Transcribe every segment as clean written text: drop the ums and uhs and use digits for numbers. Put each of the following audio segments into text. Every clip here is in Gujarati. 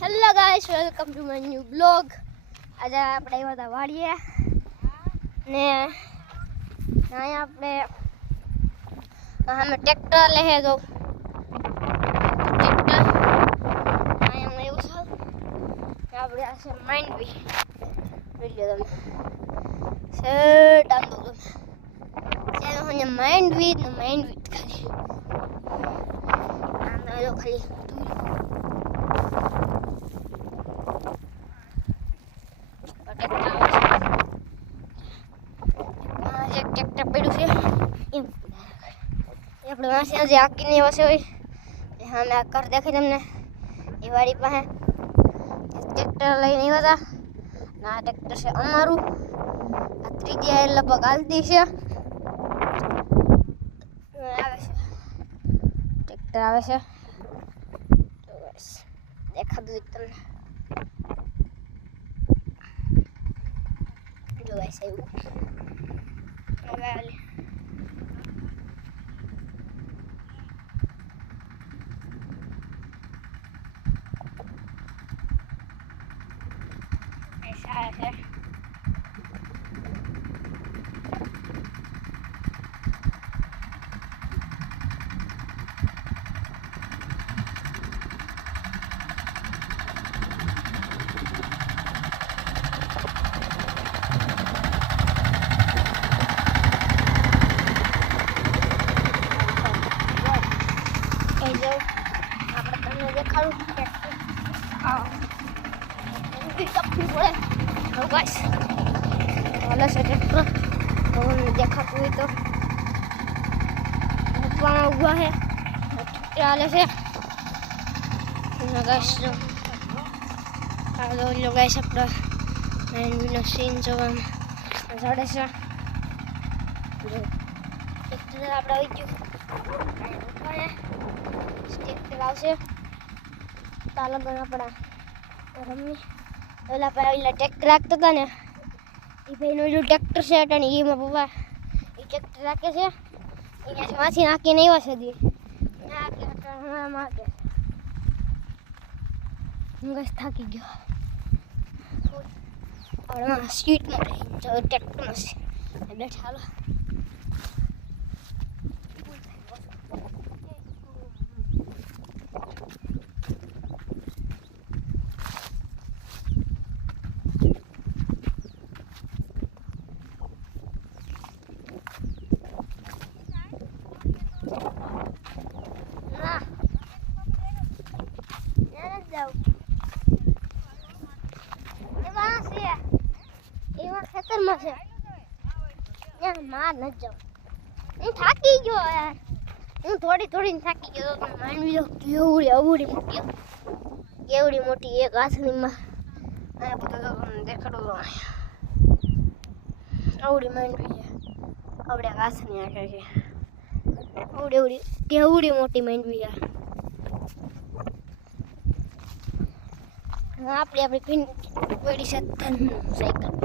Hello guys, welcome to my new blog. આજે આપણે આવ્યા હતા વાડીએ ને અહીંયા આપણે અમે ટ્રેક્ટર લઈએ તો ટ્રેક્ટર અહીંયા એવું છે આપણે આ છે માઇન્ડવી વિડીયો તમે સેટ આમ દો તમે અહીંયા માઇન્ડવી ખાલી આમ ખાલી ટ્રેક્ટર પડ્યું છે એમ આપણે વાંચે જે આકીની વાંચે હોય એ હા મેં આ કર દેખાય તમને એ વાડી પાસે ટ્રેક્ટર લઈને આવ્યા હતા ને આ ટ્રેક્ટર છે અમારું. આ ત્રીજી આ લગભગ હાલતી છે આવે છે ટ્રેક્ટર આવે છે દેખાતું જ તમને જો ગાઈસ આવ્યું હવે ऐसा है આપણે તમને દેખાડું गाइस वाला से ट्रैक्टर और देखाતું હોય તો મૂકવામાં ઉભા છે ટ્રેક્ટર આલે છે ગાઈસ આ લો ગાઈસ આપણો મેનવીનો સીન જોવામાં ઝાડે છે ટ્રેક્ટર આપણે આવી ગયું ટ્રેક્ટર આવશે તાલા પણ આપણા રમી ઓલા પહેલા ટ્રેક્ટર રાખતા હતા ને એ ભાઈનું એનું ટ્રેક્ટર છે અટાણી એમાં પપ્પા એ ટ્રેક્ટર રાખે છે અહીંયાથી માથી નાખીને આવ્યા છે દી નાખે માકે હું બસ થાકી ગયો હવે સ્ટ્રીટમાં ટ્રેક્ટરમાં છે બેઠા હાલો ખેતરમાં છે માર ન જાઉં હું થાકી ગયો યાર હું થોડી થાકી ગયો માંડવી કેવડી મોટી એક આસણીમાં અહીંયા બધા તમને દેખાડો આવડી માંડવી છે આવડે આસણી આખે છે કેવડી મોટી માંડવી છે આપણી પડી છે સાયકલ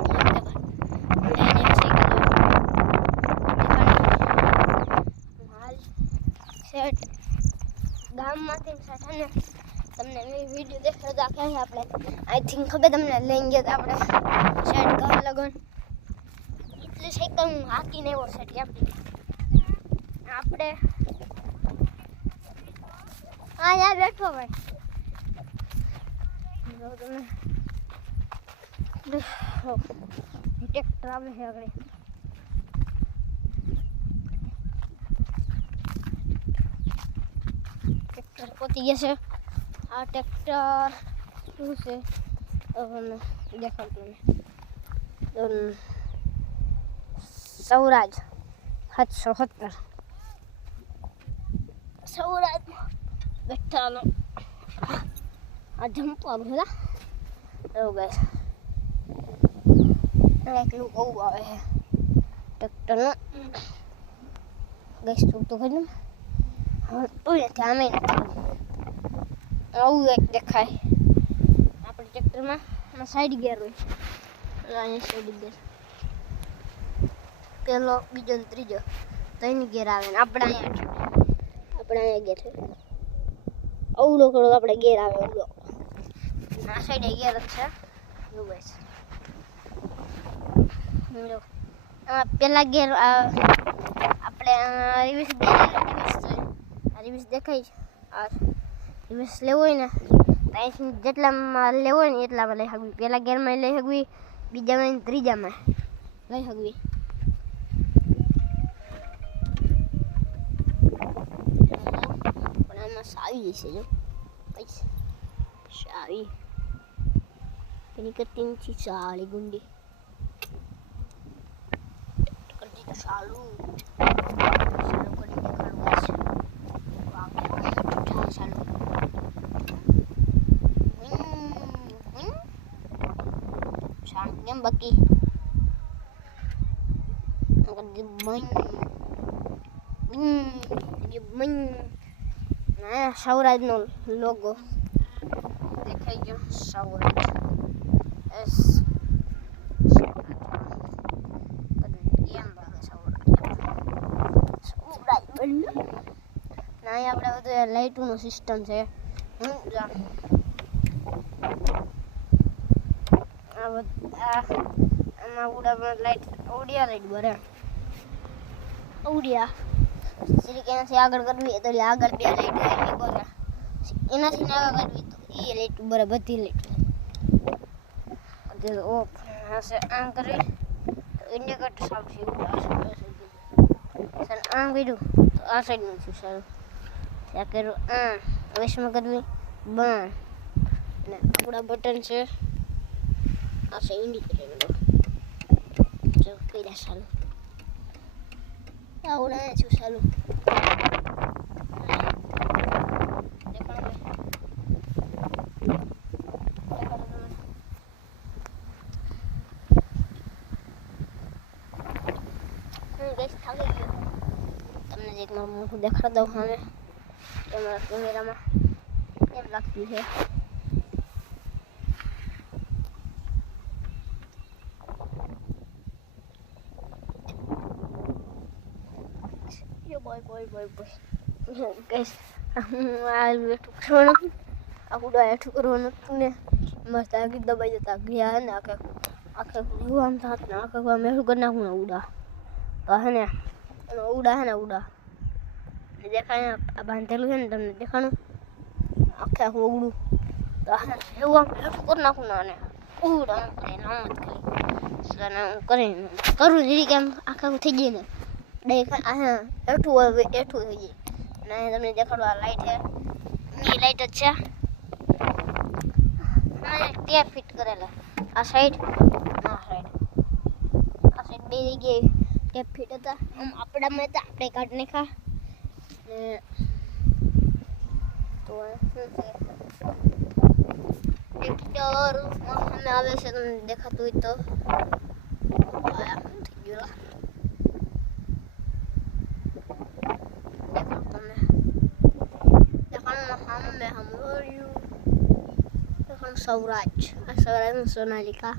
સેટ ગામમાંથી સાઠાને તમને વિડીયો દેખાડો તો આખે આપણે આઈ થિંક ખબર તમને લઈને ગયા આપણે સેટ ઘર લગન એટલે સાયકલ હું હાકી નહીં એવો સેટ આપણે હા યાર બેઠો ભાઈ તમે ટ્રેક્ટર આવે છે આગળ ટ્રેક્ટર પહોંચી ગયા છે આ ટ્રેક્ટર શું છે દેખાડતું સૌરાજ 770 સૌરાજ બેઠાનો આ જંપવાનું છે એવું ગાઈસ એકલું બહુ આવે છે ટ્રેક્ટરનું ગાઈસ તો ખરું તો નથી આમે આવું એક દેખાય આપણે ટ્રેક્ટરમાં સાઈડ ગિયર હોય અહીંયા સાઈડ ગિયર પેલો બીજો ને ત્રીજો 3 ગિયર આવે ને આપણે અહીંયા ગિયર છે અવળો કરો આપણે ગેર આવે અવળો આ સાઈડ ગિયર છે જો ગાઈસ જો પેલા ગિયર આપણે રિવર્સ દેખાય છે આ રિવર્સ લેવો હોય ને અહીંથી જેટલામાં લેવો હોય ને એટલામાં લઈ શકવી પહેલા ગિયરમાં લઈ શકવી બીજામાં ત્રીજામાં લઈ શકવી પણ આમાં સાવી જશે જો સાવી એની કરતી નથી સાળી ગુંડી કરતી તો સાલું કરી દેખાડું સાલું કેમ બાકી સૌરાજનો લોગો દેખાઈ ગયો સૌરાજ એસ ના આપણે બધું લાઇટનું સિસ્ટમ છે આમાં ઉડામાં લાઈટ ઓડિયા લાઈટ બરે ઓડિયા સિરિક એનાથી આગળ કરવી તો આગળ બે લાઈટ આવી બરે એનાથી આગળ કરવી તો એ લાઈટ બરે બધી લાઈટ ઓફ હશે આમ કરી તો ઇન્ડિકેટર સાવથી ઉડાશે આમ કર્યું તો આ સાઈડનું છે સારું ત્યાં કર્યું વેસ્ટમાં કરવી બન અને આપણા બટન છે આ ઇન્ડિકેટર જો કઈરા સાલું આવડા છું સાલું તમને એક મારું મોઢું દેખાડ દઉં હવે તમારા કેમેરામાં એમ લાગતું છે boy guys આ બેઠું કરવાનું આખું બેઠું કરવાનું ને મસ્ત આગળ દબાઈ જતા ગયા ને આખે યુવાન થાત ને આખે મેઠું કરી નાખું ને ઉડા તો હે ને ઉડા હે ને ઉડા દેખાય આ બાંધેલું છે ને તમને દેખાણું આખે આખું ઉડું તો હે એવું આમ મેઠું કરી નાખું ને ઉડા કરીને આમ જ કરી કરું જીરી કે આમ આખું થઈ જાય ને દેખા હા એઠું હવે એઠું થઈ જાય ને તમને દેખાડો આ લાઈટ છે એ લાઈટ જ છે ટેપ ફિટ કરેલા આ સાઈડ બે જગ્યાએ ટેપ ફિટ હતા આમ આપણામાં હતા આપણે કાઢ નાખા ને તો શું છે ટ્રેક્ટર સામે આવે છે તમને દેખાતું હોય તો થઈ ગયું સૌરાજ આ સૌરાજનું સોનાલિકા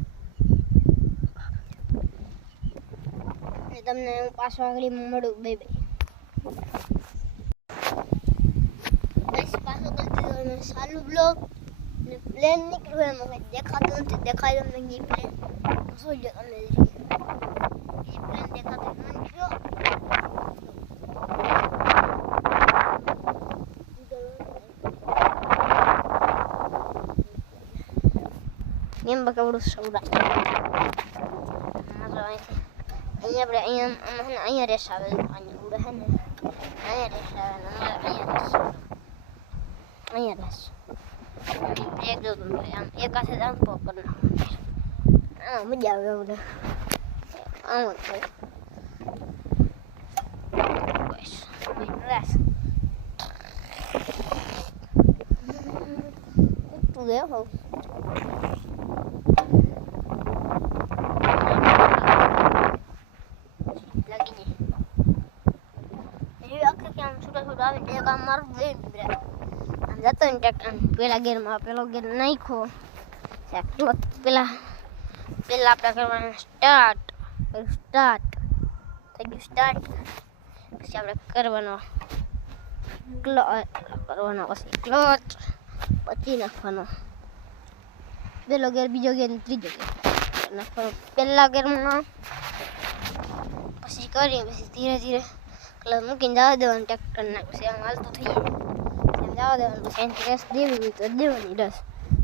તમને હું પાછો આગળ મળું બે પાછો કરતી ચાલુ બ્લોગ ને પ્લેન નીકળ્યું એમાં દેખાતું નથી દેખાય તમને એ પ્લેન જોઈ લો તમને એ પ્લેન દેખાતું નથી એમ બકાવડું સૌરાજ અહીંયા રેસ આવે અહીંયા ઉડે હે ને અહીંયા રેસ આવે ને અહીંયા રેસ એક જો તમે આમ એક હાથે આમ પગ કરી નાખો મજા આવે ઉડે આમ જ થાય રેસ તું ગયો હોઉં પેલા ગેરમાં પેલો ગેર નાખો પેલા આપણે કરવાનું સ્ટાર્ટ થઈ ગયું સ્ટાર્ટ પછી આપણે કરવાનો પછી ક્લચ પછી નાખવાનો પહેલો ગેર, બીજો ગેર ને ત્રીજો ગેર નાખવાનો. પહેલા ગેરમાં પછી કરી પછી ધીરે ધીરે ક્લચ મૂકીને જવા દેવાનું ટ્રેક્ટરને. પછી આમ હાલતું થઈ જાય એમ જવા દેવાનું. પછી એની રેસ દેવી હોય તો દેવાની રસ.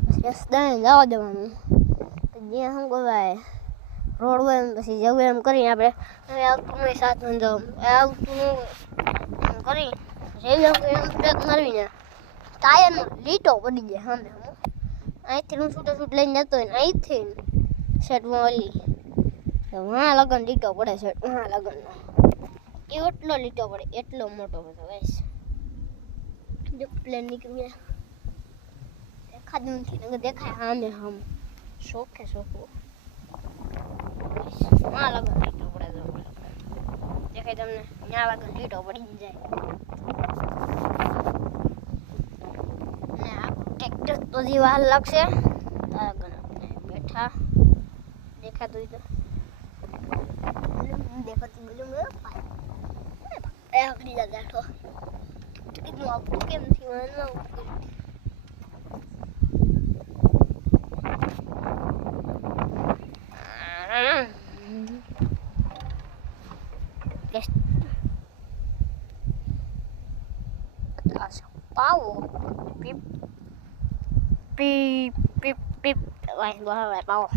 પછી રેસ દઈને જવા દેવાનું. જ્યાં શું કહેવાય રોડ હોય એમ પછી જવું એમ કરીને આપણે હવે આવતું હોય 7 જવું આવતું એમ કરી રેલવે એમ બ્રેક મારવીને ટાયરનો લીટો પડી જાય સામે. અહીંથી હું છૂટ લઈને જતો હોય ને અહીંથી શર્ટમાં ઓલી વहाँ લગન લીટો પડે છે. વहाँ લગનનો એટલો લીટો પડે, એટલો મોટો બધો વેસ. જો પ્લેન નીકળી દેખાતું નથી, દેખાય સામે સામે શોખે શોખવું. વहाँ લગન લીટો પડે તો દેખાય તમને. ત્યાં લગન લીટો પડી જાય ને આ ટ્રેક્ટર તો જે વાર લાગશે તારા ગણ બેઠા દેખાતું તો દેખાતું બધું આગળ બેઠો કેટલું આપવું કેમ થયું પાવો પીપ પીપ પીપ પીપ વાય પાવો.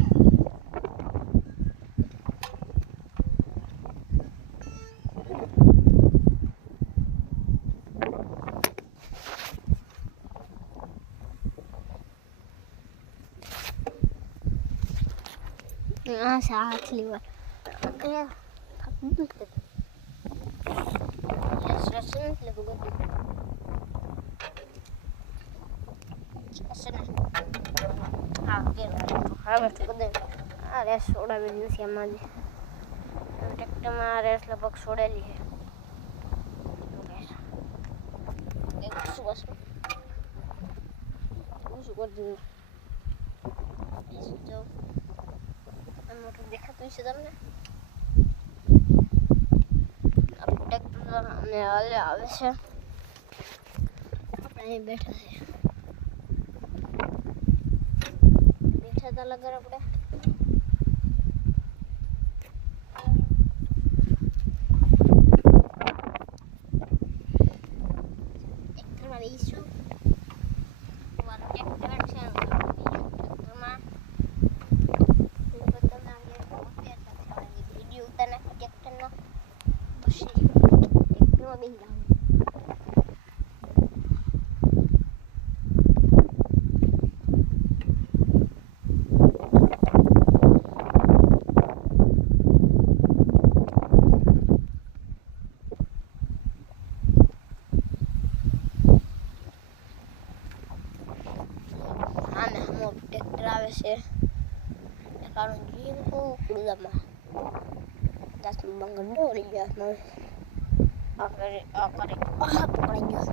સાથ લેવા રેસ છોડાવી નથી એમાં ટ્રેક્ટરમાં રેસ લગભગ છોડેલી છે. શું કરી દીધું મોટું દેખાતું છે તમને. આપણું ટ્રેક્ટર અમને હાલે આવે છે. આપણે અહીં બેઠા છે, બેઠા હતા લગર આપણે ટ્રેક્ટરમાં રહીશું. મારું ટ્રેક્ટર છે ટ્રેક્ટરમાં વિડીયો ઉતાર નાખી ટ્રેક્ટરનો. પછી ટ્રેક્ટરમાં બેસી જાઉં. ટ્રેક્ટર આવે છે કારણ કે કુડામાં 10 બંગર દોડી ગયા. આ કરે પકડાઈ ગયો.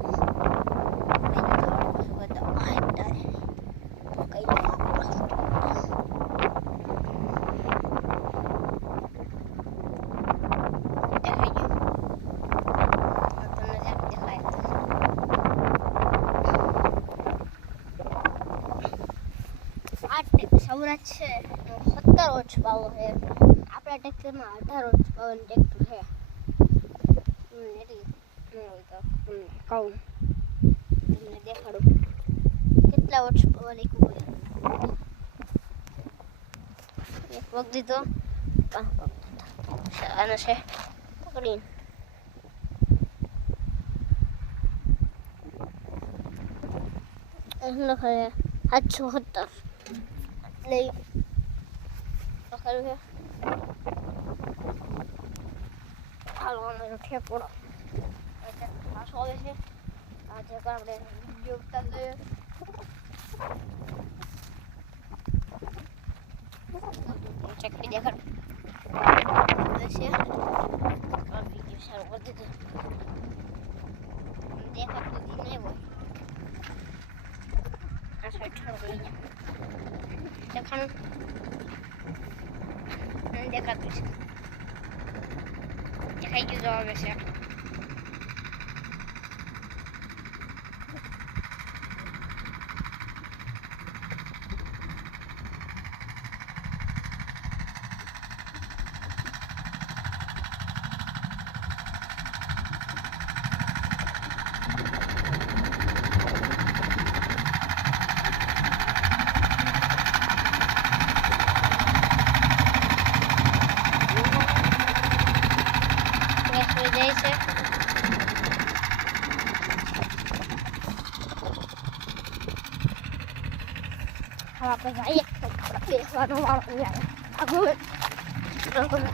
સૌરાજ છે 17 વોટ પાવો છે. આપણા ટ્રેક્ટરમાં 18 વોટ પાવરનું ટ્રેક્ટર છે. કહું તમને દેખાડું કેટલા વોટ પાવર લીધું હોય. એક પગ દીધો 5 પગ આનો છે પકડીને લખાય 717 લઈ લખાયું છે. હાલો અમારો ઠેકોડો પાછો આવે છે. આ જગ્યા આપણે વિડીયો ઉતાર લઈએ. ચકડી દેખાડ છે. વિડીયો સારું કરી દીધું દેખાતું નહીં હોય. આ સાઈડ છોડ લઈ જાય દેખાણું દેખાતું છે. દેખાઈ ગયું તો આવે છે. હવે આપણે જઈએ બેસવાનો વાળો આવે આગળ આપણે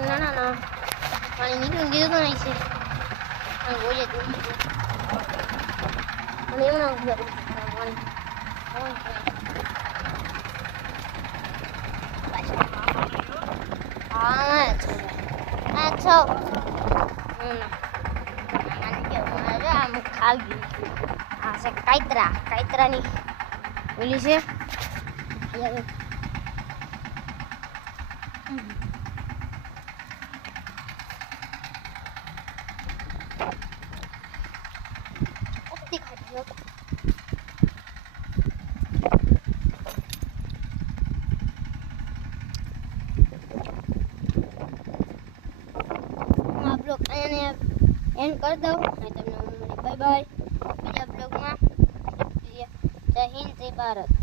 ના ના પાણી નીકળી ગયું તો નહીં છે બોલે તું મને એવું ના ખબર કાયતરાની ઓલી છે એન્ડ કરી દઉં તમને બાય બાય બીજા બ્લોગમાં જય હિન્દ જય ભારત.